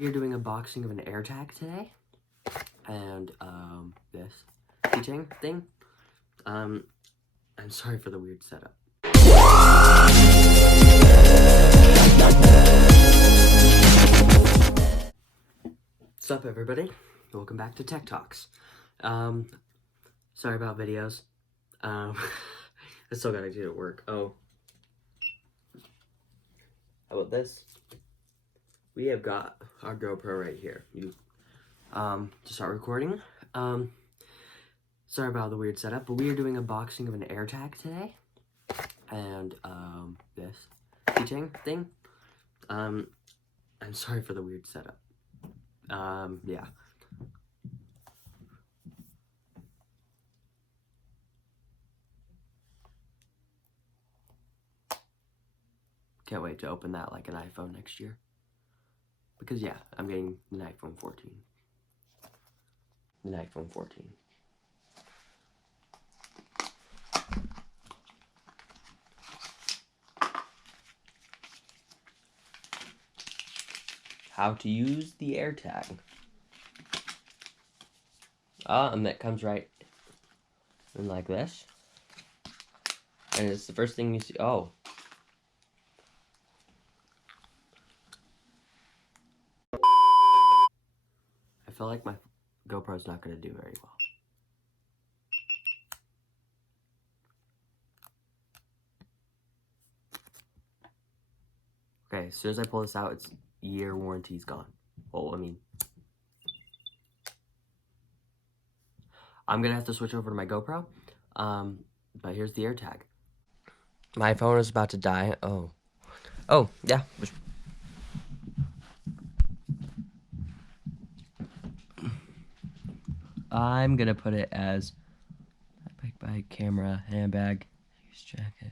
We're doing a unboxing of an AirTag today, and this keychain thing. I'm sorry for the weird setup. What's up, everybody? Welcome back to Tech Talks. Sorry about videos. I still gotta do it at work. Oh, how about this? We have got our GoPro right here. To start recording. Sorry about the weird setup, but we are doing a unboxing of an AirTag today, and this keychain thing. I'm sorry for the weird setup. Yeah. Can't wait to open that like an iPhone next year. Because yeah, I'm getting an iPhone 14. An iPhone 14. How to use the AirTag. And that comes right in like this. And it's the first thing you see. Oh. I feel like my GoPro's not going to do very well. Okay, as soon as I pull this out, its year warranty's gone. Well, I mean, I'm going to have to switch over to my GoPro. But here's the AirTag. My phone is about to die. Oh, yeah. I'm gonna put it as bag, camera, handbag, use jacket.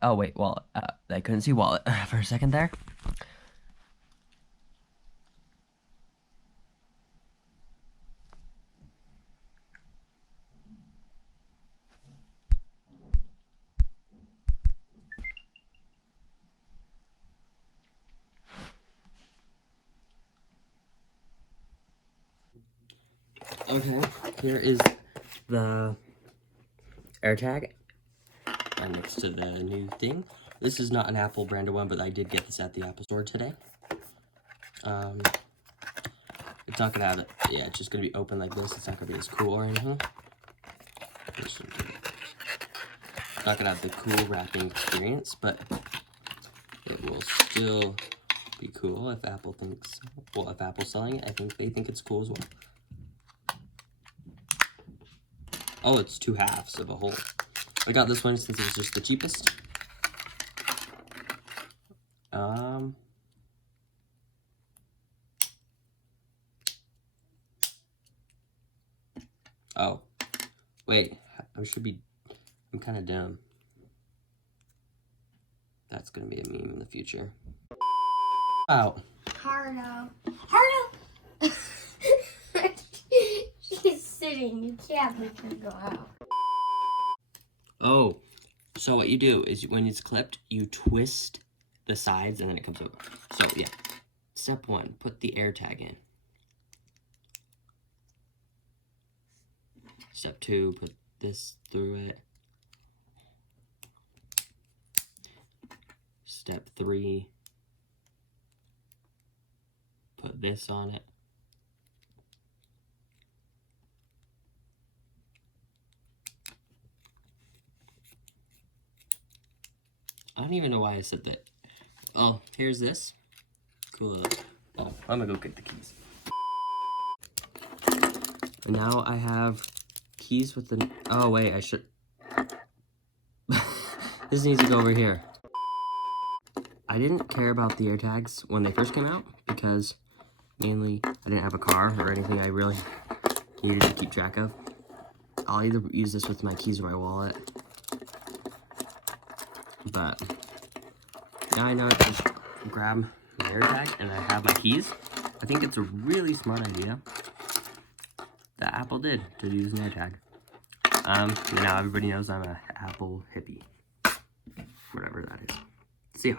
Oh wait, wallet. I couldn't see wallet for a second there. Okay, here is the AirTag next to the new thing. This is not an Apple branded one, but I did get this at the Apple Store today. It's not gonna have it. Yeah, it's just gonna be open like this. It's not gonna be as cool or anything. It's not gonna have the cool wrapping experience, but it will still be cool if Apple thinks. Well, if Apple's selling it, I think they think it's cool as well. Oh, it's 2 halves of a whole. I got this one since it was just the cheapest. Oh, wait, I'm kind of dumb. That's gonna be a meme in the future. Oh. Hardo. She's sitting, you can't make her go out. Oh, so what you do is when it's clipped, you twist the sides and then it comes over. So yeah, step 1, put the AirTag in. Step 2, put this through it. Step 3, put this on it. I don't even know why I said that. Oh, here's this. Cool. Oh, I'm gonna go get the keys. And now I have keys with the... Oh, wait, I should... This needs to go over here. I didn't care about the AirTags when they first came out because mainly I didn't have a car or anything I really needed to keep track of. I'll either use this with my keys or my wallet. But now I know to just grab my AirTag and I have my keys. I think it's a really smart idea that Apple did to use an AirTag. Now everybody knows I'm a Apple hippie. Whatever that is. See ya.